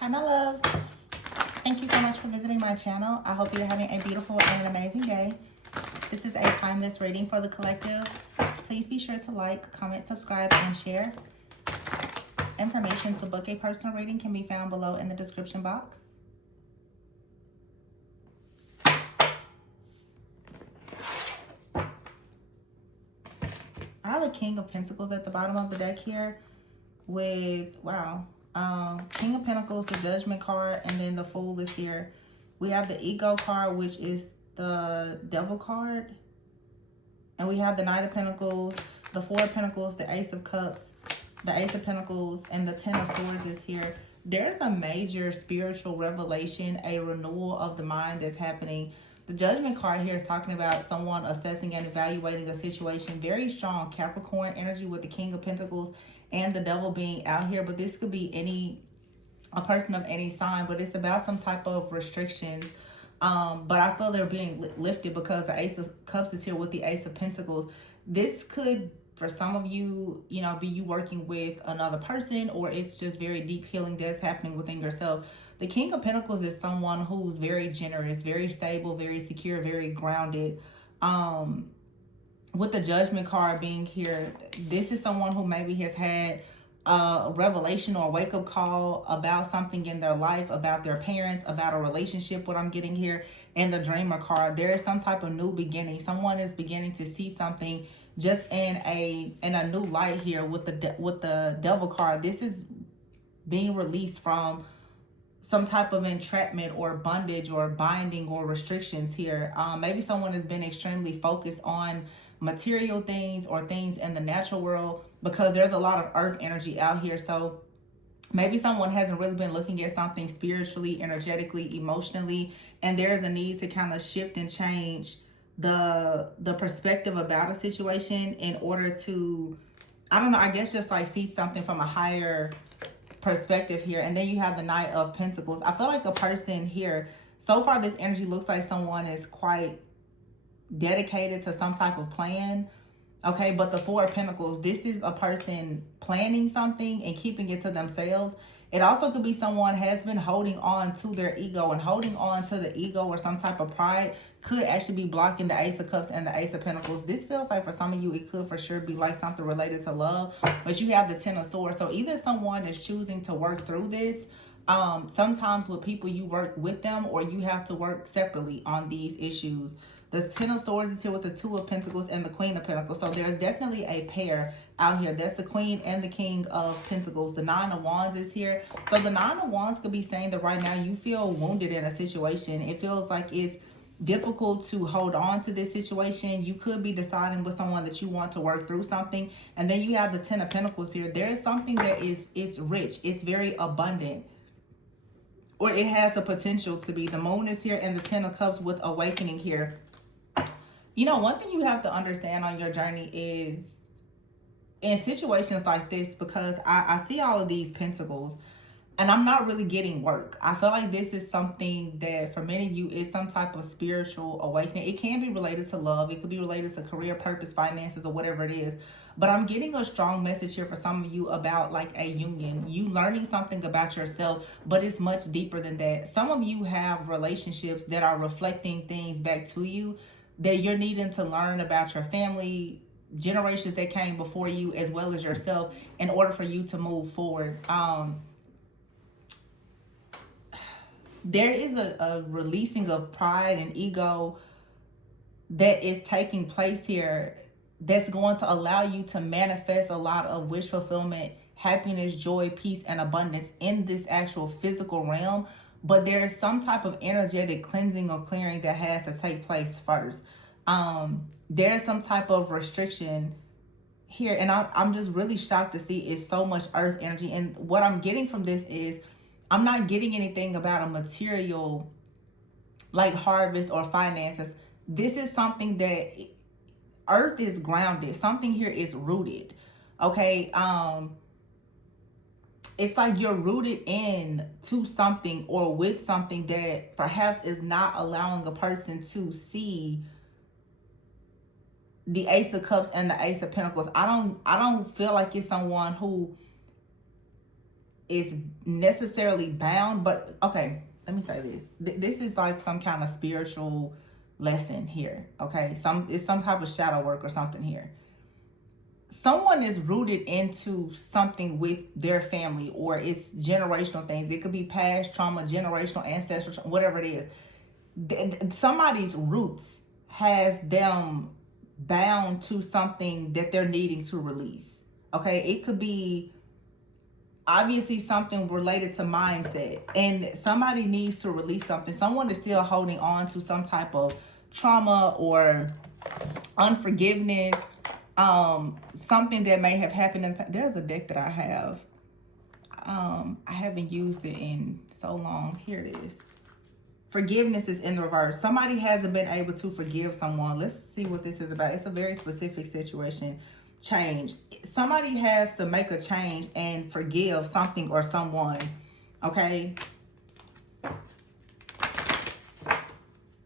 Hi, my loves. Thank you so much for visiting my channel. I hope you're having a beautiful and an amazing day. This is a timeless reading for the collective. Please be sure to like, comment, subscribe, and share. Information to book a personal reading can be found below in the description box. I have the King of Pentacles at the bottom of the deck here with, wow, King of Pentacles, the Judgment card, and then the Fool is here. We have the Ego card, which is the Devil card. And we have the Knight of Pentacles, the Four of Pentacles, the Ace of Cups, the Ace of Pentacles, and the Ten of Swords is here. There's a major spiritual revelation, a renewal of the mind that's happening. The Judgment card here is talking about someone assessing and evaluating a situation. Very strong Capricorn energy with the King of Pentacles and the Devil being out here. But this could be a person of any sign, but it's about some type of restrictions. But I feel they're being lifted because the Ace of Cups is here with the Ace of Pentacles. This could, for some of you, be you working with another person, or it's just very deep healing that's happening within yourself. The King of Pentacles is someone who's very generous, very stable, very secure, very grounded. With the Judgment card being here, this is someone who maybe has had a revelation or a wake-up call about something in their life, about their parents, about a relationship, what I'm getting here. And the Dreamer card, there is some type of new beginning. Someone is beginning to see something just in a new light here with the Devil card. This is being released from some type of entrapment or bondage or binding or restrictions here. Maybe someone has been extremely focused on material things or things in the natural world, because there's a lot of earth energy out here. So maybe someone hasn't really been looking at something spiritually, energetically, emotionally, and there's a need to kind of shift and change the perspective about a situation in order to, I don't know, I guess just like see something from a higher perspective here. And then you have the Knight of Pentacles. I feel like a person here, so far this energy looks like someone is quite dedicated to some type of plan. Okay, but the Four of Pentacles, this is a person planning something and keeping it to themselves. It also could be someone has been holding on to their ego, and holding on to the ego or some type of pride could actually be blocking the Ace of Cups and the Ace of Pentacles. This feels like for some of you, it could for sure be like something related to love, but you have the Ten of Swords. So either someone is choosing to work through this. Sometimes with people, you work with them or you have to work separately on these issues. The Ten of Swords is here with the Two of Pentacles and the Queen of Pentacles. So there's definitely a pair out here. That's the Queen and the King of Pentacles. The Nine of Wands is here. So the Nine of Wands could be saying that right now you feel wounded in a situation. It feels like it's difficult to hold on to this situation. You could be deciding with someone that you want to work through something. And then you have the Ten of Pentacles here. There is something that it's rich. It's very abundant. Or it has the potential to be. The Moon is here and the Ten of Cups with awakening here. One thing you have to understand on your journey is in situations like this, because I see all of these pentacles and I'm not really getting work. I feel like this is something that for many of you is some type of spiritual awakening. It can be related to love. It could be related to career, purpose, finances, or whatever it is. But I'm getting a strong message here for some of you about like a union. You learning something about yourself, but it's much deeper than that. Some of you have relationships that are reflecting things back to you that you're needing to learn about your family, generations that came before you, as well as yourself, in order for you to move forward. There is a releasing of pride and ego that is taking place here that's going to allow you to manifest a lot of wish fulfillment, happiness, joy, peace, and abundance in this actual physical realm. But there is some type of energetic cleansing or clearing that has to take place first. There is some type of restriction here. And I'm just really shocked to see it's so much earth energy. And what I'm getting from this is I'm not getting anything about a material like harvest or finances. This is something that earth is grounded. Something here is rooted. Okay. It's like you're rooted in to something or with something that perhaps is not allowing a person to see the Ace of Cups and the Ace of Pentacles. I don't feel like it's someone who is necessarily bound, but okay, let me say this. This is like some kind of spiritual lesson here, okay? It's some type of shadow work or something here. Someone is rooted into something with their family, or it's generational things. It could be past trauma, generational, ancestral, whatever it is. Somebody's roots has them bound to something that they're needing to release. Okay, it could be obviously something related to mindset, and somebody needs to release something. Someone is still holding on to some type of trauma or unforgiveness, something that may have happened in the past. There's a deck that I have. I haven't used it in so long. Here it is. Forgiveness is in the reverse. Somebody hasn't been able to forgive someone. Let's see what this is about. It's a very specific situation. Change. Somebody has to make a change and forgive something or someone. Okay.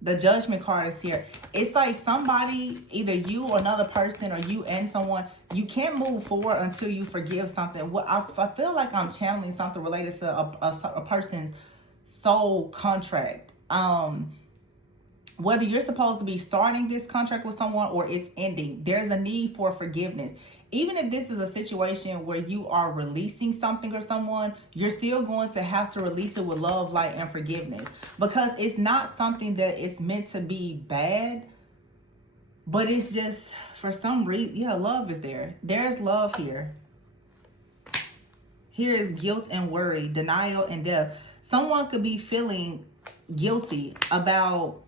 The Judgment card is here. It's like somebody, either you or another person, or you and someone, you can't move forward until you forgive something. What I feel like I'm channeling something related to a person's soul contract. Whether you're supposed to be starting this contract with someone or it's ending, there's a need for forgiveness. Even if this is a situation where you are releasing something or someone, you're still going to have to release it with love, light, and forgiveness. Because it's not something that is meant to be bad, but it's just, for some reason, yeah, love is there. There's love here. Here is guilt and worry, denial and death. Someone could be feeling guilty about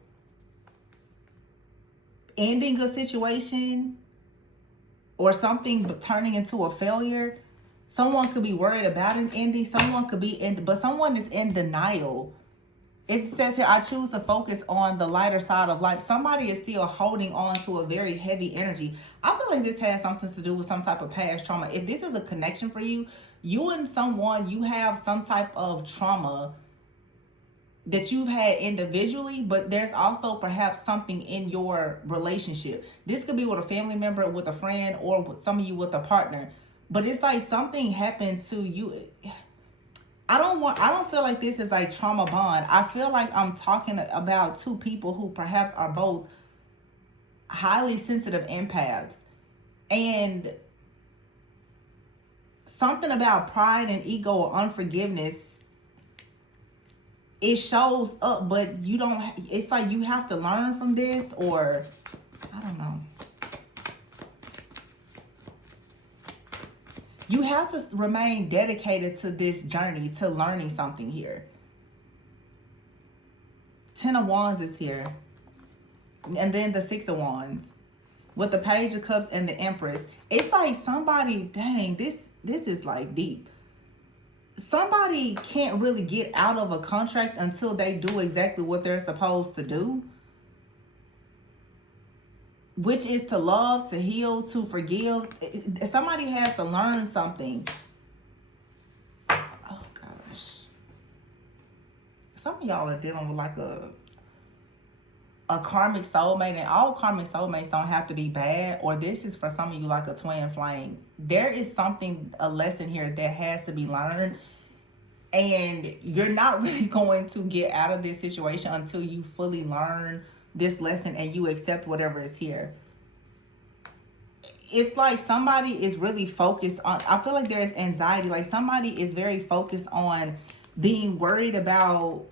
ending a situation or something turning into a failure. Someone could be worried about an ending. Someone could be but someone is in denial. It says here, I choose to focus on the lighter side of life. Somebody is still holding on to a very heavy energy. I feel like this has something to do with some type of past trauma. If this is a connection for you, you and someone, you have some type of trauma that you've had individually, but there's also perhaps something in your relationship. This could be with a family member, with a friend, or with some of you with a partner. But it's like something happened to you. I don't feel like this is like trauma bond. I feel like I'm talking about two people who perhaps are both highly sensitive empaths. And something about pride and ego or unforgiveness, it shows up, but you don't, it's like you have to learn from this, or I don't know. You have to remain dedicated to this journey, to learning something here. 10 of Wands is here. And then the 6 of Wands. With the Page of Cups and the Empress. It's like somebody, dang, this is like deep. Somebody can't really get out of a contract until they do exactly what they're supposed to do, which is to love, to heal, to forgive. Somebody has to learn something. Oh gosh. Some of y'all are dealing with like a karmic soulmate, and all karmic soulmates don't have to be bad, or this is for some of you like a twin flame. There is something, a lesson here that has to be learned. And you're not really going to get out of this situation until you fully learn this lesson and you accept whatever is here. It's like somebody is really focused on, I feel like there's anxiety. Like somebody is very focused on being worried about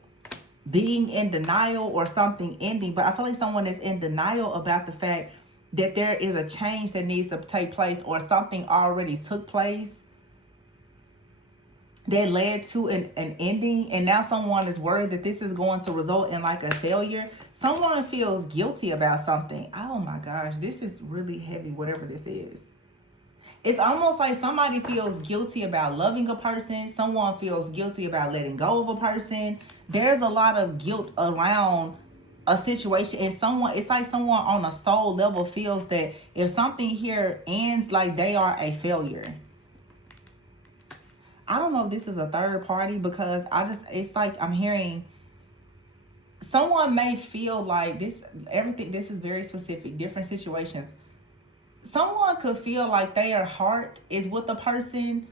being in denial or something ending. But I feel like someone is in denial about the fact that there is a change that needs to take place, or something already took place that led to an ending, and now someone is worried that this is going to result in like a failure. Someone feels guilty about something. Oh my gosh, this is really heavy, whatever this is. It's almost like somebody feels guilty about loving a person. Someone feels guilty about letting go of a person. There's a lot of guilt around a situation, and it's like someone on a soul level feels that if something here ends, like they are a failure. I don't know if this is a third party, because it's like I'm hearing someone may feel like this is very specific, different situations. Someone could feel like their heart is with the person,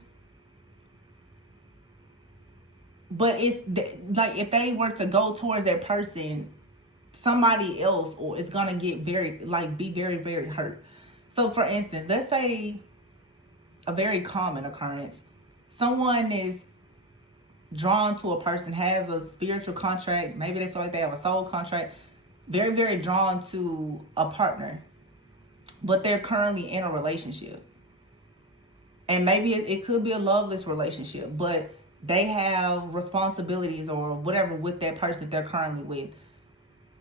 But it's like if they were to go towards that person, somebody else or is gonna get very like be very very hurt. So for instance, let's say a very common occurrence, someone is drawn to a person, has a spiritual contract, maybe they feel like they have a soul contract, very very drawn to a partner, but they're currently in a relationship, and maybe it could be a loveless relationship, but they have responsibilities or whatever with that person that they're currently with.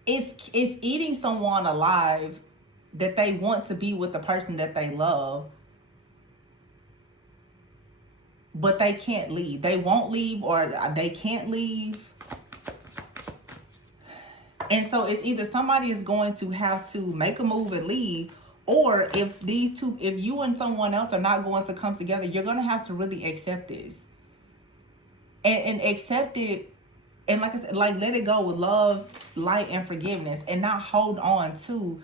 It's eating someone alive that they want to be with the person that they love, but they can't leave. They won't leave or they can't leave. And so it's either somebody is going to have to make a move and leave, or if you and someone else are not going to come together, you're going to have to really accept this. And accept it. And like I said, like let it go with love, light, and forgiveness, and not hold on to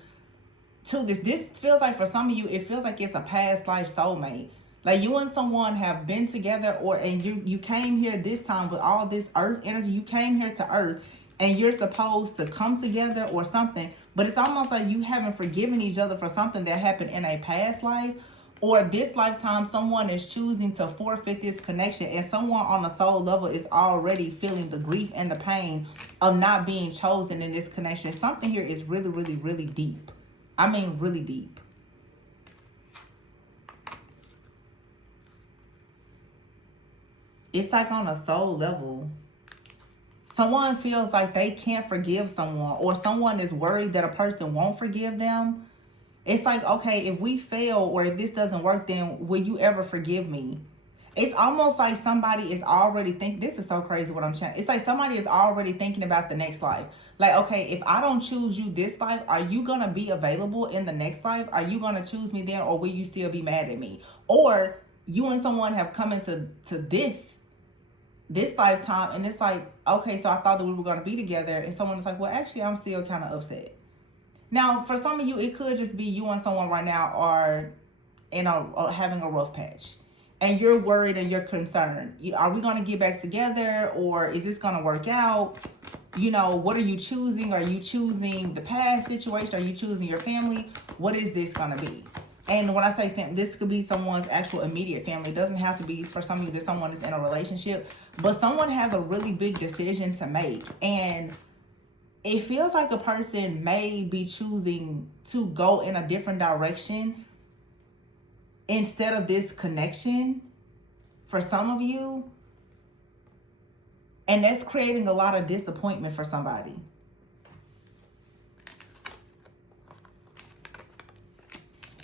this. This feels like for some of you, it feels like it's a past life soulmate. Like you and someone have been together, and you came here this time with all this earth energy. You came here to earth, and you're supposed to come together or something. But it's almost like you haven't forgiven each other for something that happened in a past life. Or this lifetime, someone is choosing to forfeit this connection, and someone on a soul level is already feeling the grief and the pain of not being chosen in this connection. Something here is really, really, really deep. I mean, really deep. It's like on a soul level. Someone feels like they can't forgive someone, or someone is worried that a person won't forgive them. It's like, okay, if we fail or if this doesn't work, then will you ever forgive me? It's almost like somebody is already thinking, this is so crazy what I'm saying. It's like somebody is already thinking about the next life. Like, okay, if I don't choose you this life, are you going to be available in the next life? Are you going to choose me then, or will you still be mad at me? Or you and someone have come into this lifetime, and it's like, okay, so I thought that we were going to be together, and someone is like, well, actually, I'm still kind of upset. Now, for some of you, it could just be you and someone right now are having a rough patch, and you're worried and you're concerned. Are we going to get back together, or is this going to work out? What are you choosing? Are you choosing the past situation? Are you choosing your family? What is this going to be? And when I say family, this could be someone's actual immediate family. It doesn't have to be for some of you that someone is in a relationship, but someone has a really big decision to make, and it feels like a person may be choosing to go in a different direction instead of this connection for some of you. And that's creating a lot of disappointment for somebody.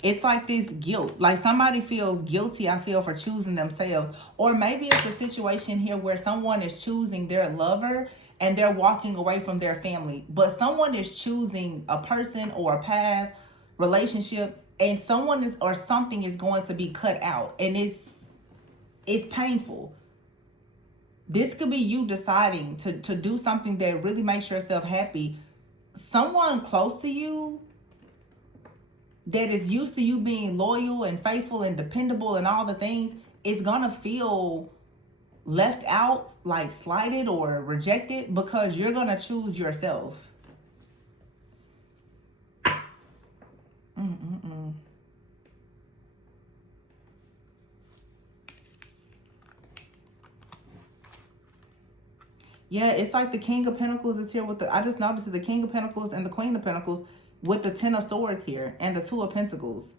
It's like this guilt. Like somebody feels guilty, I feel, for choosing themselves. Or maybe it's a situation here where someone is choosing their lover and they're walking away from their family. But someone is choosing a person or a path, relationship, and someone is or something is going to be cut out. And it's painful. This could be you deciding to do something that really makes yourself happy. Someone close to you that is used to you being loyal and faithful and dependable and all the things is gonna feel left out, like slighted or rejected, because you're gonna choose yourself. Yeah, it's like the King of Pentacles is here with I just noticed the King of Pentacles and the Queen of Pentacles with the Ten of Swords here and the Two of Pentacles.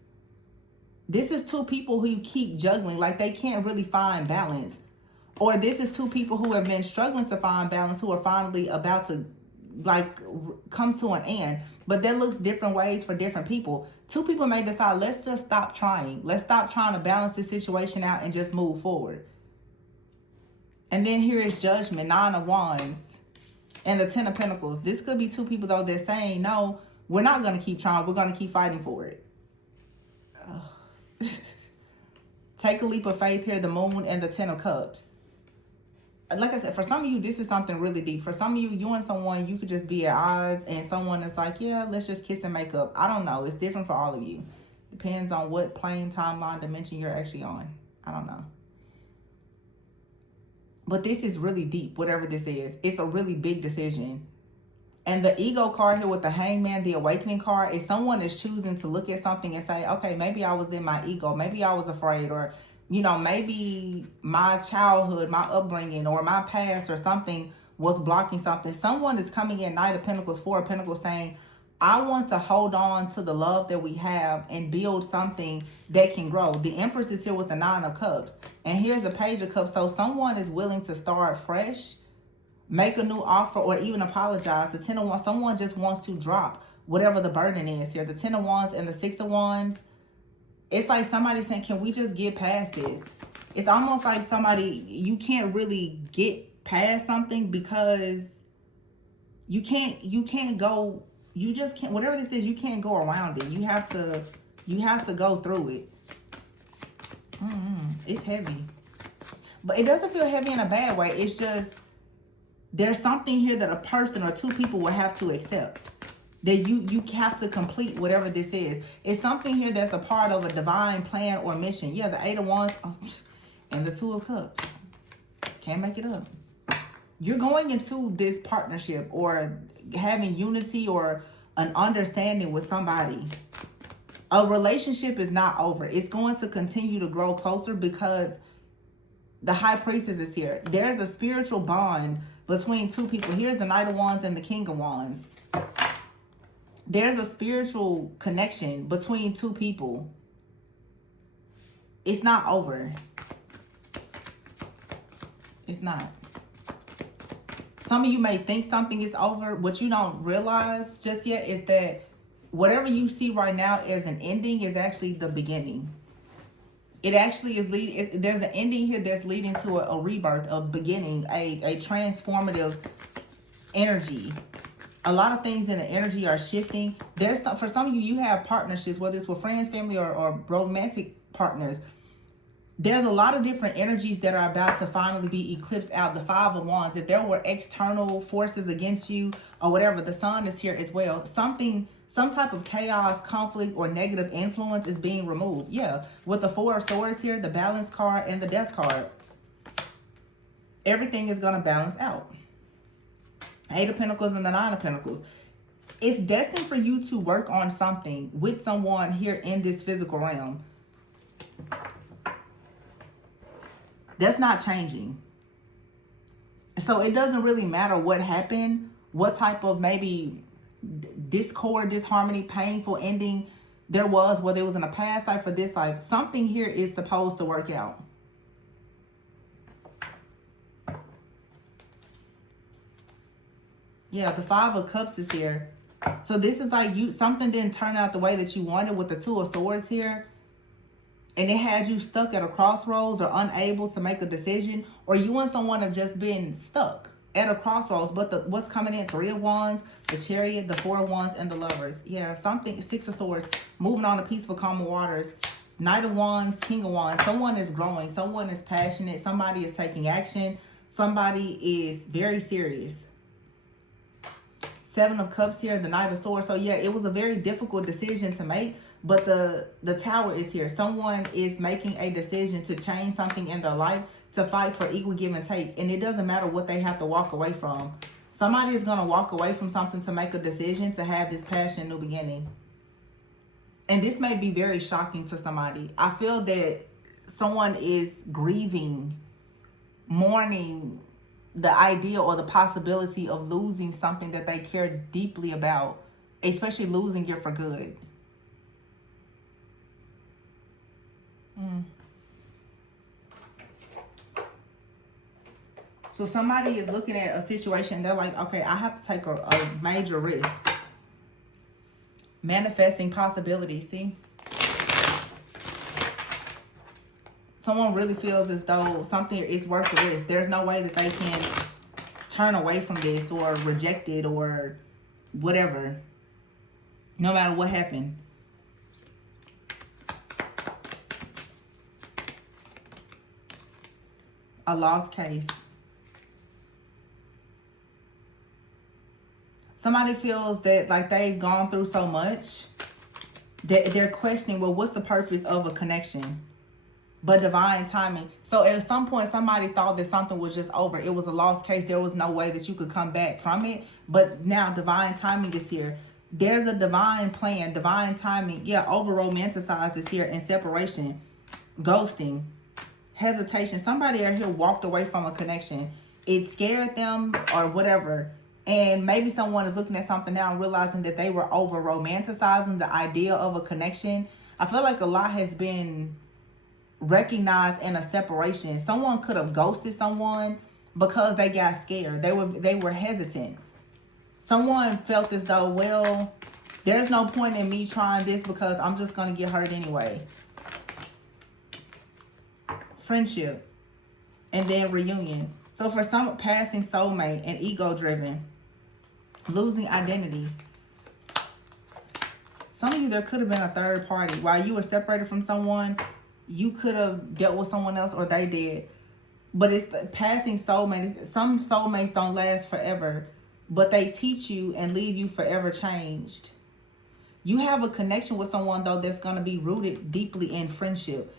This is two people who keep juggling, like they can't really find balance. Or this is two people who have been struggling to find balance, who are finally about to like come to an end. But that looks different ways for different people. Two people may decide, let's just stop trying. Let's stop trying to balance this situation out and just move forward. And then here is Judgment, Nine of Wands, and the Ten of Pentacles. This could be two people, though, that's saying, no, we're not going to keep trying. We're going to keep fighting for it. Take a leap of faith here, the Moon and the Ten of Cups. Like I said, for some of you, this is something really deep. For some of you, you and someone, you could just be at odds, and someone is like, yeah, let's just kiss and make up. I don't know. It's different for all of you. Depends on what plane, timeline, dimension you're actually on. I don't know. But this is really deep, whatever this is. It's a really big decision. And the ego card here with the hangman, the awakening card, is someone is choosing to look at something and say, okay, maybe I was in my ego. Maybe I was afraid, or, maybe my childhood, my upbringing, or my past or something was blocking something. Someone is coming in, Knight of Pentacles, Four of Pentacles, saying, I want to hold on to the love that we have and build something that can grow. The Empress is here with the Nine of Cups. And here's a Page of Cups. So someone is willing to start fresh, make a new offer, or even apologize. The Ten of Wands, someone just wants to drop whatever the burden is here. The Ten of Wands and the Six of Wands, it's like somebody saying, can we just get past this? It's almost like you can't really get past something because you can't go, you just can't, whatever this is, you can't go around it. You have to go through it. It's heavy. But it doesn't feel heavy in a bad way. It's just, there's something here that a person or two people will have to accept. That you have to complete whatever this is. It's something here that's a part of a divine plan or mission. Yeah, the Eight of Wands and the Two of Cups. Can't make it up. You're going into this partnership or having unity or an understanding with somebody. A relationship is not over. It's going to continue to grow closer because the High Priestess is here. There's a spiritual bond between two people. Here's the Knight of Wands and the King of Wands. There's a spiritual connection between two people. It's not over. It's not. Some of you may think something is over. What you don't realize just yet is that whatever you see right now as an ending is actually the beginning. It actually is there's an ending here that's leading to a rebirth, a beginning, a transformative energy. A lot of things in the energy are shifting. For some of you, you have partnerships, whether it's with friends, family, or romantic partners. There's a lot of different energies that are about to finally be eclipsed out. The Five of Wands, if there were external forces against you or whatever, the Sun is here as well. Some type of chaos, conflict, or negative influence is being removed. Yeah, with the Four of Swords here, the Balance card, and the Death card. Everything is going to balance out. Eight of Pentacles and the Nine of Pentacles. It's destined for you to work on something with someone here in this physical realm. That's not changing. So it doesn't really matter what happened, what type of maybe discord, disharmony, painful ending there was, whether it was in a past life or this life. Something here is supposed to work out. Yeah, the Five of Cups is here. So this is like something didn't turn out the way that you wanted with the Two of Swords here. And it had you stuck at a crossroads or unable to make a decision. Or you and someone have just been stuck at a crossroads. But what's coming in? Three of Wands, the Chariot, the Four of Wands, and the Lovers. Yeah, something. Six of Swords. Moving on to peaceful, calm waters. Knight of Wands, King of Wands. Someone is growing. Someone is passionate. Somebody is taking action. Somebody is very serious. Seven of Cups here, the Knight of Swords. So yeah, it was a very difficult decision to make, but the Tower is here. Someone is making a decision to change something in their life, to fight for equal give and take, and it doesn't matter what they have to walk away from. Somebody is going to walk away from something to make a decision to have this passionate new beginning. And this may be very shocking to somebody. I feel that someone is grieving, mourning the idea or the possibility of losing something that they care deeply about, especially losing it for good. So somebody is looking at a situation, they're like, okay, I have to take a major risk. Manifesting possibility, see? Someone really feels as though something is worth the risk. There's no way that they can turn away from this or reject it or whatever, no matter what happened. A lost case. Somebody feels that like they've gone through so much that they're questioning, well, what's the purpose of a connection? but divine timing. So at some point, somebody thought that something was just over. It was a lost case. There was no way that you could come back from it. But now divine timing is here. There's a divine plan, divine timing. Yeah, over romanticized is here, and separation, ghosting, hesitation. Somebody out here walked away from a connection. It scared them or whatever. And maybe someone is looking at something now and realizing that they were over romanticizing the idea of a connection. I feel like a lot has been recognized in a separation. Someone could have ghosted someone because they got scared. They were hesitant. Someone felt as though, well, there's no point in me trying this because I'm just going to get hurt anyway. Friendship. And then reunion. So for some, passing soulmate and ego-driven. Losing identity. Some of you, there could have been a third party. While you were separated from someone, you could have dealt with someone else or they did. But it's the passing soulmates. Some soulmates don't last forever, but they teach you and leave you forever changed. You have a connection with someone, though, that's going to be rooted deeply in friendship.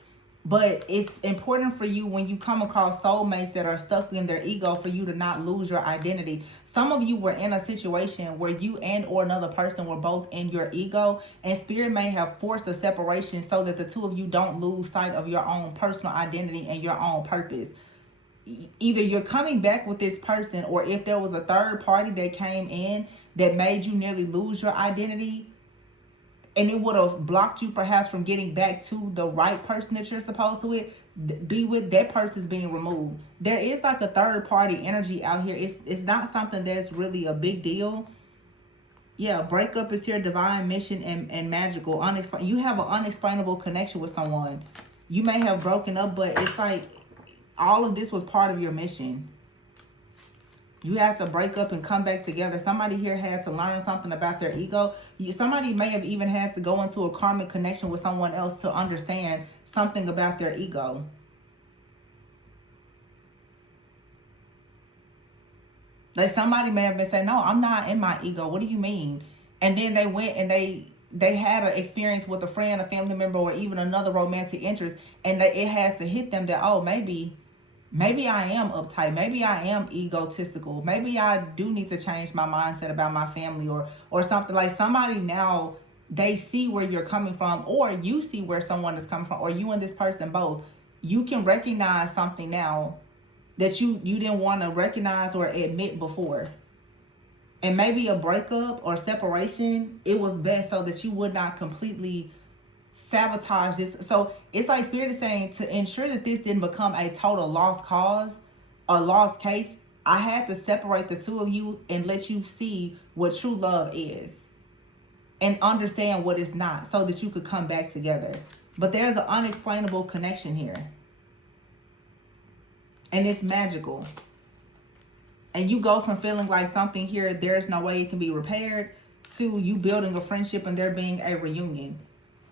But it's important for you when you come across soulmates that are stuck in their ego for you to not lose your identity. Some of you were in a situation where you and or another person were both in your ego, and spirit may have forced a separation so that the two of you don't lose sight of your own personal identity and your own purpose. Either you're coming back with this person, or if there was a third party that came in that made you nearly lose your identity, and it would have blocked you perhaps from getting back to the right person that you're supposed to be with, that person's being removed. There is like a third party energy out here. It's not something that's really a big deal. Yeah, breakup is here, divine mission and magical. You have an unexplainable connection with someone. You may have broken up, but it's like all of this was part of your mission. You have to break up and come back together. Somebody here had to learn something about their ego. Somebody may have even had to go into a karmic connection with someone else to understand something about their ego. Like somebody may have been saying, no, I'm not in my ego. What do you mean? And then they went and they had an experience with a friend, a family member, or even another romantic interest. And it had to hit them that, oh, maybe I am uptight. Maybe I am egotistical. Maybe I do need to change my mindset about my family or something. Like somebody now, they see where you're coming from, or you see where someone is coming from, or you and this person both. You can recognize something now that you didn't want to recognize or admit before. And maybe a breakup or separation, it was best so that you would not completely sabotage this. So it's like spirit is saying, to ensure that this didn't become a total lost cause or lost case, I had to separate the two of you and let you see what true love is and understand what it's not, so that you could come back together. But there's an unexplainable connection here, and it's magical. And you go from feeling like something here, there's no way it can be repaired, to you building a friendship and there being a reunion.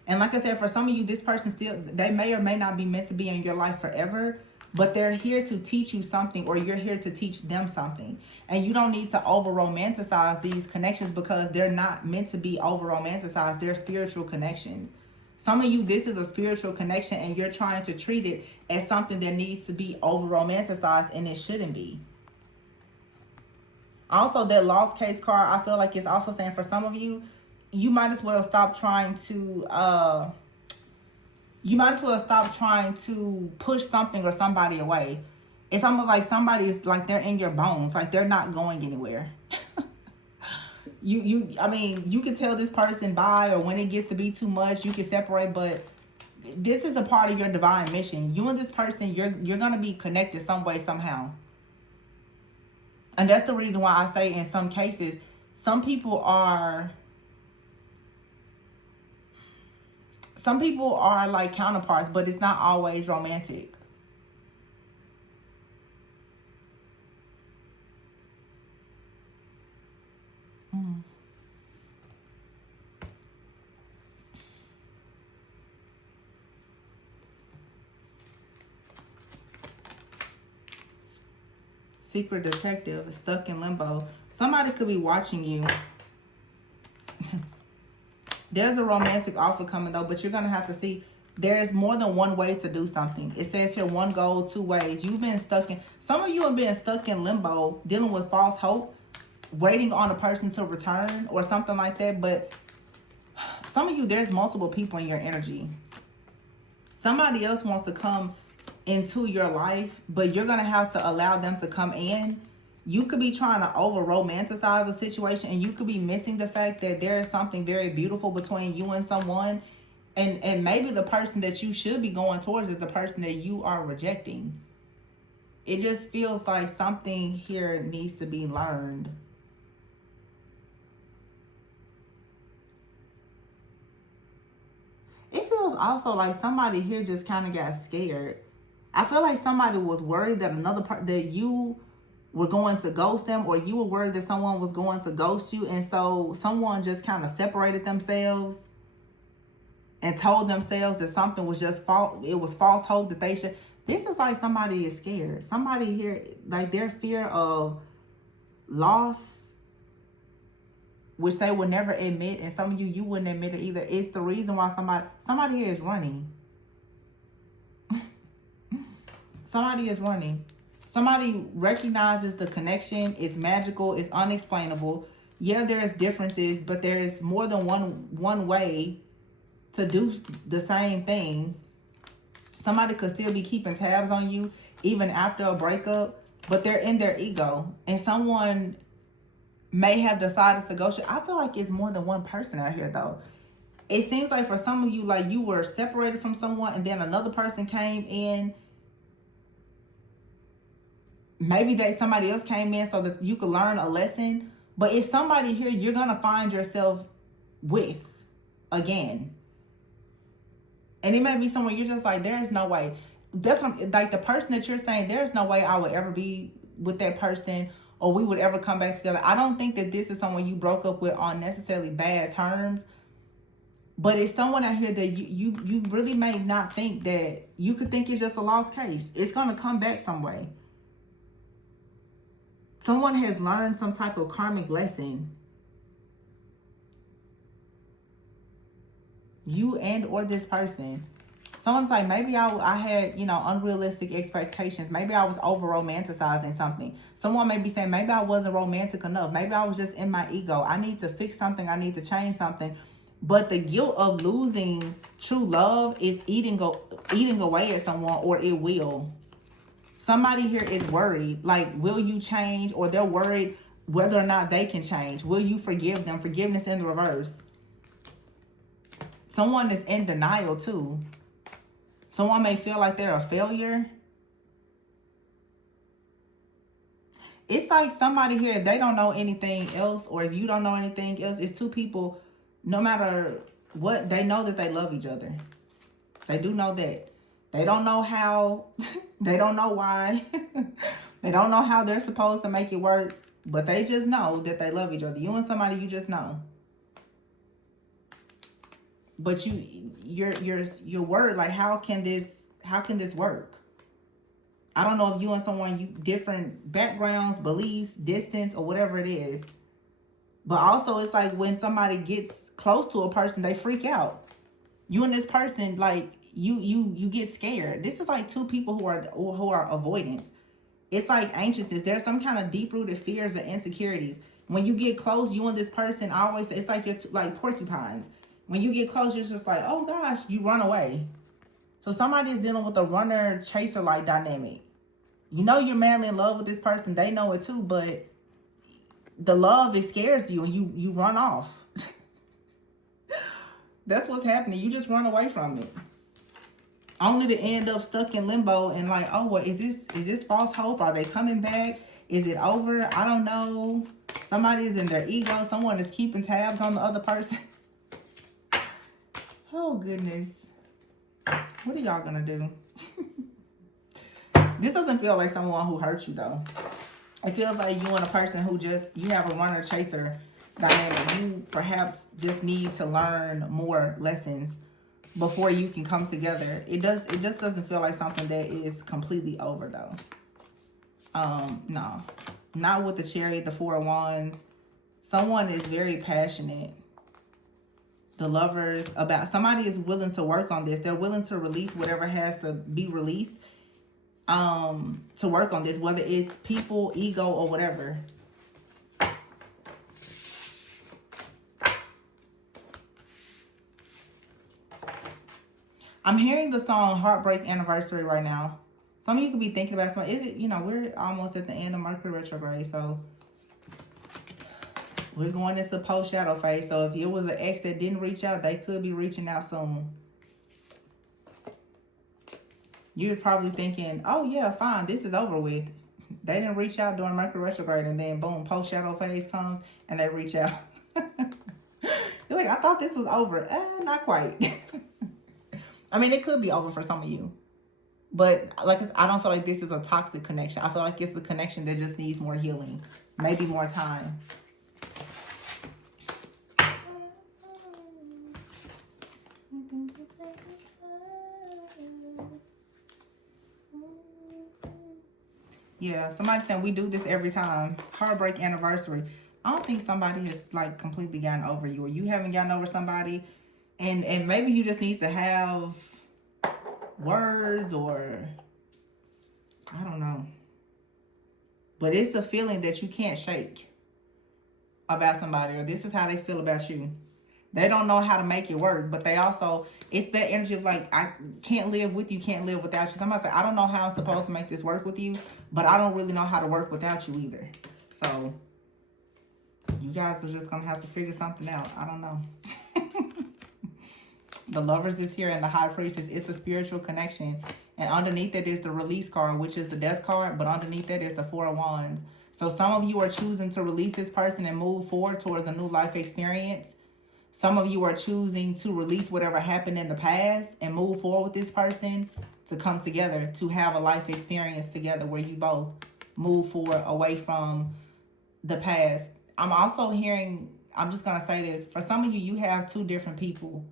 And like I said, for some of you, this person still, they may or may not be meant to be in your life forever, but they're here to teach you something, or you're here to teach them something. And you don't need to over romanticize these connections, because they're not meant to be over romanticized. They're spiritual connections. Some of you, this is a spiritual connection and you're trying to treat it as something that needs to be over romanticized, and it shouldn't be. Also, that lost case card, I feel like it's also saying for some of you, you might as well stop trying to push something or somebody away. It's almost like somebody is like they're in your bones, like they're not going anywhere. I mean, you can tell this person bye, or when it gets to be too much, you can separate, but this is a part of your divine mission. You and this person, you're gonna be connected some way, somehow. And that's the reason why I say in some cases, some people are like counterparts, but it's not always romantic. Secret detective is stuck in limbo. Somebody could be watching you. There's a romantic offer coming though, but you're going to have to see. There's more than one way to do something. It says here, one goal, two ways. You've been stuck in, some of you have been stuck in limbo, dealing with false hope, waiting on a person to return or something like that. But some of you, there's multiple people in your energy. Somebody else wants to come into your life, but you're going to have to allow them to come in. You could be trying to over romanticize a situation, and you could be missing the fact that there is something very beautiful between you and someone. And maybe the person that you should be going towards is the person that you are rejecting. It just feels like something here needs to be learned. It feels also like somebody here just kind of got scared. I feel like somebody was worried that that you were going to ghost them, or you were worried that someone was going to ghost you. And so someone just kind of separated themselves and told themselves that something was just false. It was false hope that they should. This is like somebody is scared. Somebody here, like their fear of loss, which they would never admit, and some of you wouldn't admit it either. It's the reason why somebody here is running. Somebody is running. Somebody recognizes the connection. It's magical. It's unexplainable. Yeah, there's differences, but there is more than one way to do the same thing. Somebody could still be keeping tabs on you even after a breakup, but they're in their ego. And someone may have decided to ghost you. I feel like it's more than one person out here, though. It seems like for some of you, like you were separated from someone and then another person came in. Maybe somebody else came in so that you could learn a lesson. But it's somebody here you're going to find yourself with again. And it may be someone you're just like, there is no way. That's what, like the person that you're saying, there's no way I would ever be with that person, or we would ever come back together. I don't think that this is someone you broke up with on necessarily bad terms. But it's someone out here that you really may not think that you could think it's just a lost case. It's going to come back some way. Someone has learned some type of karmic lesson. You and or this person. Someone's like, maybe I had, unrealistic expectations. Maybe I was over romanticizing something. Someone may be saying, maybe I wasn't romantic enough. Maybe I was just in my ego. I need to fix something. I need to change something. But the guilt of losing true love is eating away at someone, or it will. Somebody here is worried, like, will you change? Or they're worried whether or not they can change. Will you forgive them? Forgiveness in the reverse. Someone is in denial too. Someone may feel like they're a failure. It's like somebody here, if they don't know anything else, or if you don't know anything else, it's two people, no matter what, they know that they love each other. They do know that. They don't know how. They don't know why. They don't know how they're supposed to make it work. But they just know that they love each other. You and somebody, you just know. But you're worried, like, how can this work? I don't know if you and someone, you different backgrounds, beliefs, distance, or whatever it is. But also it's like when somebody gets close to a person, they freak out. You and this person, like, you get scared. This is like two people who are avoidance. It's like anxiousness. There's some kind of deep-rooted fears and insecurities. When you get close, you and this person, I always say, it's like you're like porcupines. When you get close, it's just like, oh gosh, you run away. So somebody is dealing with a runner-chaser like dynamic. You know you're madly in love with this person. They know it too, but the love, it scares you and you run off. That's what's happening. You just run away from it. Only to end up stuck in limbo and like, oh, well, is this false hope? Are they coming back? Is it over? I don't know. Somebody is in their ego. Someone is keeping tabs on the other person. Oh, goodness. What are y'all going to do? This doesn't feel like someone who hurt you, though. It feels like you and a person who you have a runner-chaser dynamic. You perhaps just need to learn more lessons before you can come together. It just doesn't feel like something that is completely over, though. No. Not with the Chariot, the Four of Wands. Someone is very passionate. The Lovers, about somebody is willing to work on this. They're willing to release whatever has to be released, to work on this, whether it's people, ego, or whatever. I'm hearing the song Heartbreak Anniversary right now. Some of you could be thinking about something. You know, we're almost at the end of Mercury retrograde, so we're going into post shadow phase. So if it was an ex that didn't reach out, they could be reaching out soon. You're probably thinking, oh yeah, fine, this is over with. They didn't reach out during Mercury retrograde, and then boom, post shadow phase comes and they reach out. You're like, I thought this was over. Not quite. I mean, it could be over for some of you. But like I don't feel like this is a toxic connection. I feel like it's a connection that just needs more healing. Maybe more time. Yeah, somebody saying we do this every time. Heartbreak anniversary. I don't think somebody has like completely gotten over you, or you haven't gotten over somebody, and maybe you just need to have words, or I don't know. But it's a feeling that you can't shake about somebody, or this is how they feel about you. They don't know how to make it work, but they also, it's that energy of like, I can't live with you, can't live without you. Somebody say, I don't know how I'm supposed to make this work with you, but I don't really know how to work without you either. So you guys are just going to have to figure something out. I don't know. The Lovers is here, and the High Priestess. It's a spiritual connection. And underneath it is the Release card, which is the Death card. But underneath that is the Four of Wands. So some of you are choosing to release this person and move forward towards a new life experience. Some of you are choosing to release whatever happened in the past and move forward with this person to come together, to have a life experience together where you both move forward away from the past. I'm also hearing, I'm just going to say this. For some of you, you have two different people.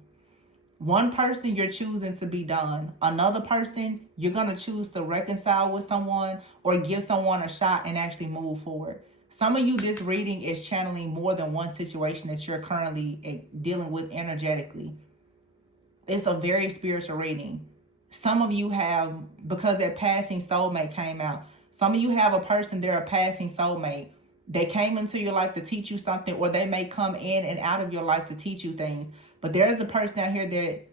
One person you're choosing to be done. Another person you're going to choose to reconcile with someone or give someone a shot and actually move forward. Some of you, this reading is channeling more than one situation that you're currently dealing with energetically. It's a very spiritual reading. Some of you have, because that passing soulmate came out, some of you have a person, they're a passing soulmate. They came into your life to teach you something, or they may come in and out of your life to teach you things. But there's a person out here that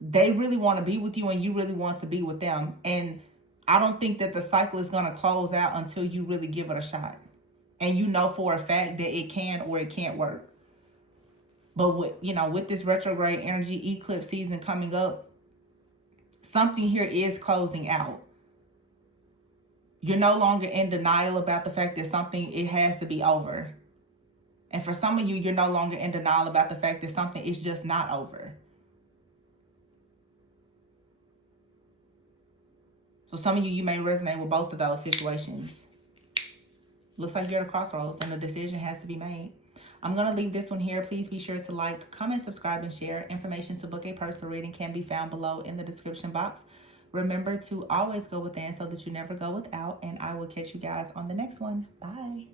they really want to be with you and you really want to be with them. And I don't think that the cycle is going to close out until you really give it a shot. And you know for a fact that it can or it can't work. But with this retrograde energy, eclipse season coming up, something here is closing out. You're no longer in denial about the fact that something, it has to be over. And for some of you, you're no longer in denial about the fact that something is just not over. So some of you, you may resonate with both of those situations. Looks like you're at a crossroads and a decision has to be made. I'm going to leave this one here. Please be sure to like, comment, subscribe, and share. Information to book a personal reading can be found below in the description box. Remember to always go within so that you never go without. And I will catch you guys on the next one. Bye.